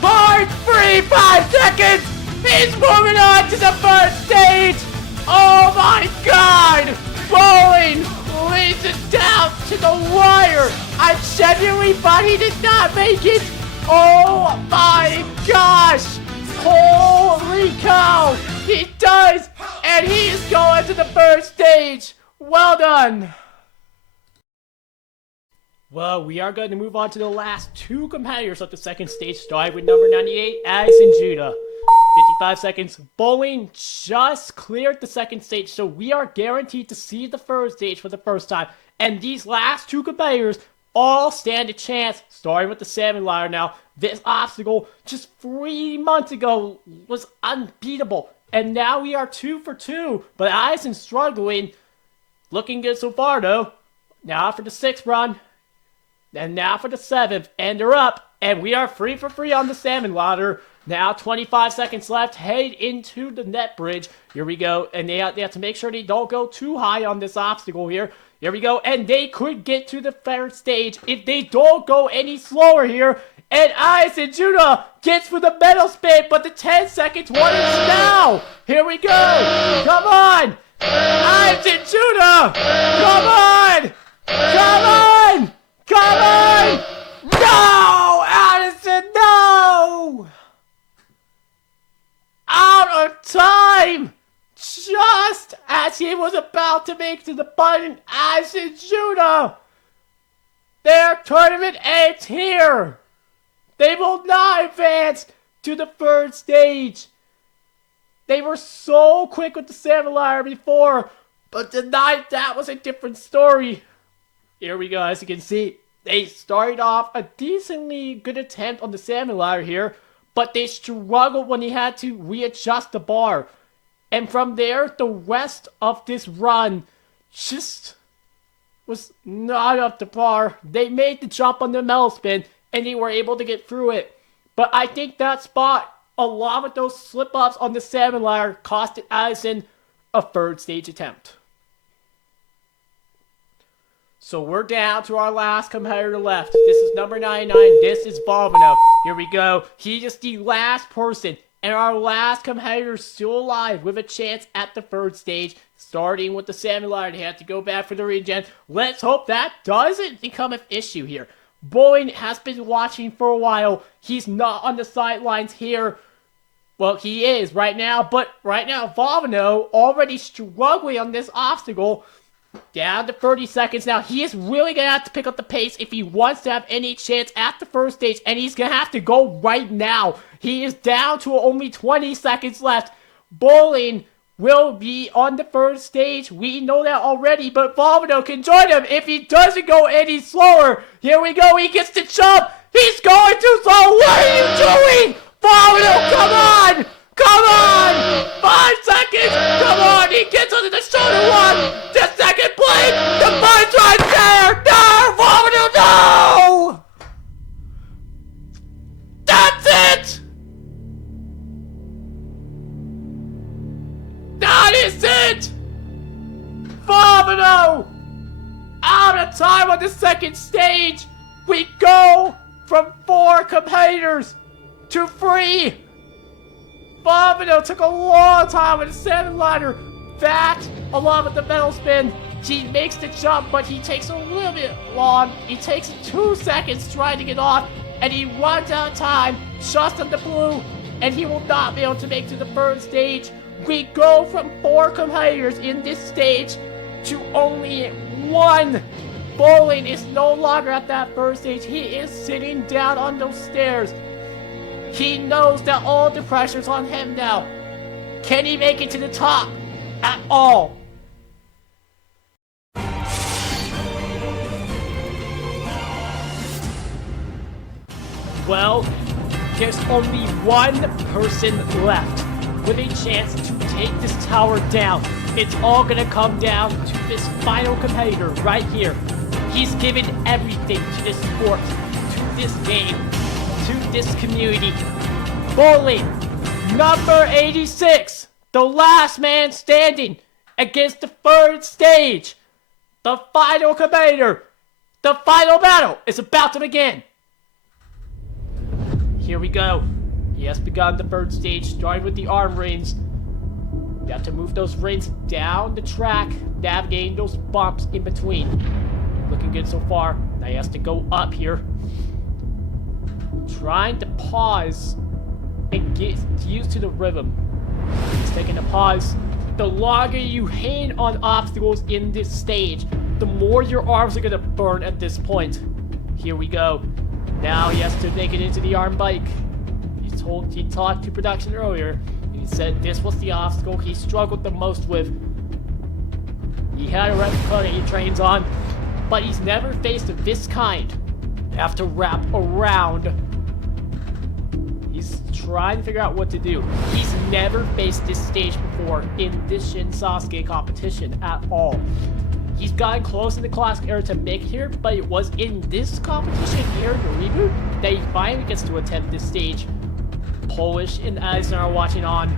4 3 5 seconds! He's moving on to the first stage! Oh my god! Bowling leads it down to the wire! I genuinely thought he did not make it! Oh my gosh! Holy cow! He does! And he's going to the first stage! Well done! Well, we are going to move on to the last two competitors of the second stage, starting with number 98, Addison Judah. 55 seconds. Bowling just cleared the second stage, so we are guaranteed to see the first stage for the first time. And these last two competitors all stand a chance, starting with the salmon ladder now. This obstacle just 3 months ago was unbeatable. And now we are 2 for 2, but Addison's struggling. Looking good so far, though. Now for the 6th run. And now for the 7th. And they're up. And we are 3 for 3 on the salmon ladder. Now 25 seconds left. Head into the net bridge. Here we go. And they have to make sure they don't go too high on this obstacle here. Here we go. And they could get to the third stage if they don't go any slower here. And Addison Judah gets for the medal spin. But the 10 seconds one is now. Here we go. Come on. Addison Judah. Come on. Come on. Come on! No! Addison, no! Out of time! Just as he was about to make to the button, Addison Judah! Their tournament ends here! They will not advance to the third stage! They were so quick with the salmon ladder before, but tonight that was a different story. Here we go, as you can see, they started off a decently good attempt on the salmon ladder here, but they struggled when he had to readjust the bar. And from there, the rest of this run just was not up to par. They made the jump on the medal spin, and they were able to get through it. But I think that spot, along with those slip-ups on the salmon ladder, costed Addison a third stage attempt. So we're down to our last competitor left. This is number 99. This is Valvano. Here we go. He is the last person. And our last competitor is still alive with a chance at the third stage. Starting with the salmon ladder. They have to go back for the regen. Let's hope that doesn't become an issue here. Bowling has been watching for a while. He's not on the sidelines here. Well, he is right now. But right now, Valvano already struggling on this obstacle. Down to 30 seconds now. He is really going to have to pick up the pace if he wants to have any chance at the first stage. And he's going to have to go right now. He is down to only 20 seconds left. Bowling will be on the first stage. We know that already. But Valvano can join him if he doesn't go any slower. Here we go. He gets the jump. He's going too slow. What are you doing? Valvano, come on. Come on! 5 seconds! Come on! He gets onto the shoulder one! The second blade! The point's right there! No! Valvano, no! That's it! That is it! Valvano! Out of time on the second stage! We go from 4 competitors to 3! Valvano took a long time with the salmon ladder. That, along with the medal spin, he makes the jump, but he takes a little bit long. He takes 2 seconds trying to get off, and he runs out of time just on the blue, and he will not be able to make to the third stage. We go from 4 competitors in this stage to only 1. Bowling is no longer at that first stage. He is sitting down on those stairs. He knows that all the pressure's on him now. Can he make it to the top at all? Well, there's only one person left with a chance to take this tower down. It's all gonna come down to this final competitor right here. He's given everything to this sport, to this game, to this community. Bowling, number 86, the last man standing against the third stage. The final competitor, the final battle is about to begin. Here we go. He has begun the third stage, starting with the arm rings. You have to move those rings down the track, navigating those bumps in between. Looking good so far. Now he has to go up here. Trying to pause and get used to the rhythm. He's taking a pause. The longer you hang on obstacles in this stage, the more your arms are gonna burn at this point. Here we go. Now he has to make it into the arm bike. He talked to production earlier, and he said this was the obstacle he struggled the most with. He had a replica that he trains on, but he's never faced this kind. You have to wrap around. He's trying to figure out what to do. He's never faced this stage before in this Shin SASUKE competition at all. He's gotten close in the classic era to make it here, but it was in this competition here in the reboot that he finally gets to attempt this stage. Polish and Eisner are watching on,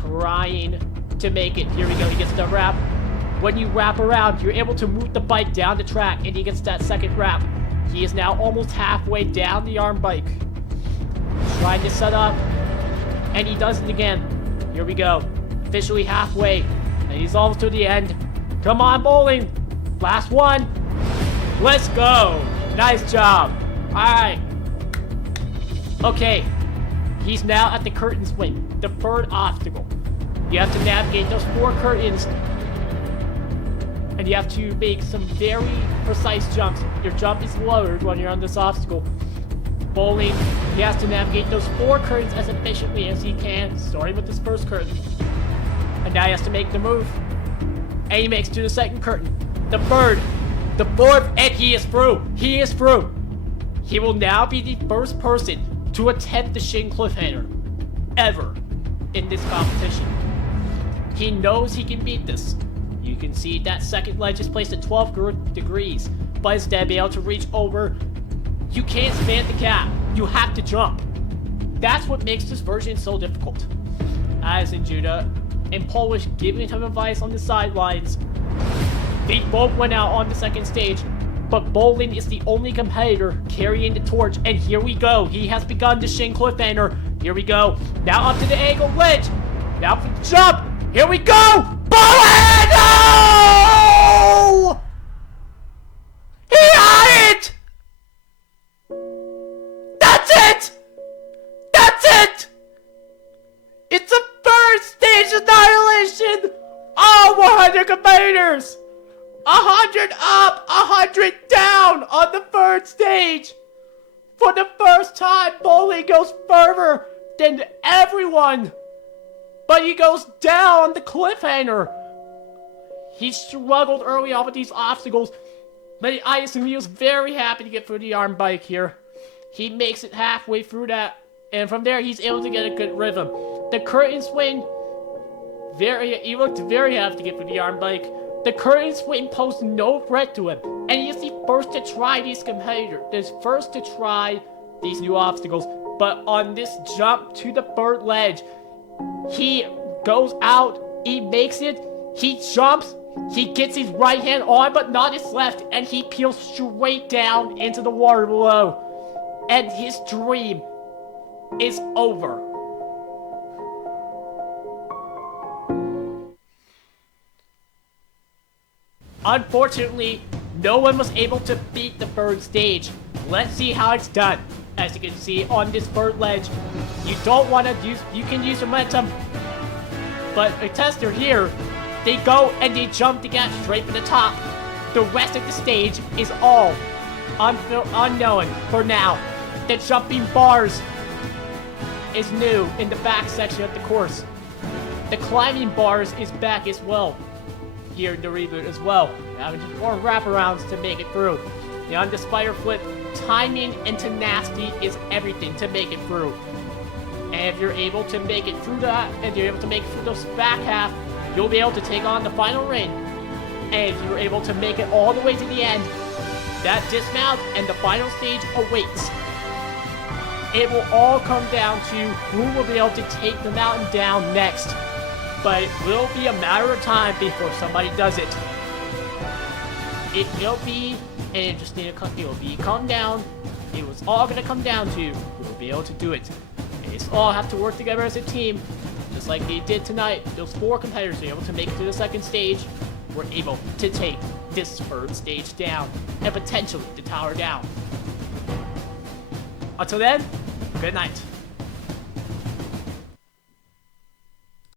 trying to make it. Here we go, he gets the wrap. When you wrap around, you're able to move the bike down the track, and he gets that second wrap. He is now almost halfway down the arm bike. Trying to set up, and he does it again. Here we go, officially halfway, and he's almost to the end. Come on, bowling! Last one! Let's go! Nice job! Alright. Okay, he's now at the curtain swing, the third obstacle. You have to navigate those 4 curtains, and you have to make some very precise jumps. Your jump is lowered when you're on this obstacle. Bowling, he has to navigate those 4 curtains as efficiently as he can, starting with this first curtain. And now he has to make the move. And he makes it to the second curtain, the third, the fourth, and he is through. He is through. He will now be the first person to attempt the Shin cliffhanger ever in this competition. He knows he can beat this. You can see that second ledge is placed at 12 degrees, but instead be able to reach over. You can't span the cap. You have to jump. That's what makes this version so difficult. As in Judah and Polish giving him advice on the sidelines. They both went out on the second stage, but Bowling is the only competitor carrying the torch, and here we go. He has begun the Shin cliffhanger. Here we go. Now up to the angle ledge. Now for the jump. Here we go. Bowling! No! He had it! That's it! That's it! It's a first stage annihilation! All 100 competitors! 100 up, 100 down on the third stage! For the first time, Bowling goes further than everyone! But he goes down the cliffhanger! He struggled early on with these obstacles, but I assume he was very happy to get through the arm bike here. He makes it halfway through that, and from there he's able to get a good rhythm. The curtain swing, he looked very happy to get through the arm bike. The curtain swing posed no threat to him, and he is the first to try these competitors, first to try these new obstacles. But on this jump to the third ledge, he goes out, he makes it, he jumps, he gets his right hand on but not his left, and he peels straight down into the water below. And his dream is over. Unfortunately, no one was able to beat the third stage. Let's see how it's done. As you can see on this third ledge, you don't want to use, you can use momentum, but a tester here, they go and they jump to get straight for the top. The rest of the stage is all unknown for now. The jumping bars is new in the back section of the course. The climbing bars is back as well here in the reboot as well. Having just more wraparounds to make it through. And on the spider flip, timing and tenacity is everything to make it through. And if you're able to make it through that, and you're able to make it through those back half, you'll be able to take on the final ring. And if you're able to make it all the way to the end, that dismount and the final stage awaits. It will all come down to who will be able to take the mountain down next. But it will be a matter of time before somebody does it. It will be an interesting, it will be come down. It was all going to come down to who will be able to do it. And it's all have to work together as a team. just like they did tonight, those 4 competitors were able to make it to the second stage, were able to take this third stage down, and potentially the tower down. Until then, good night.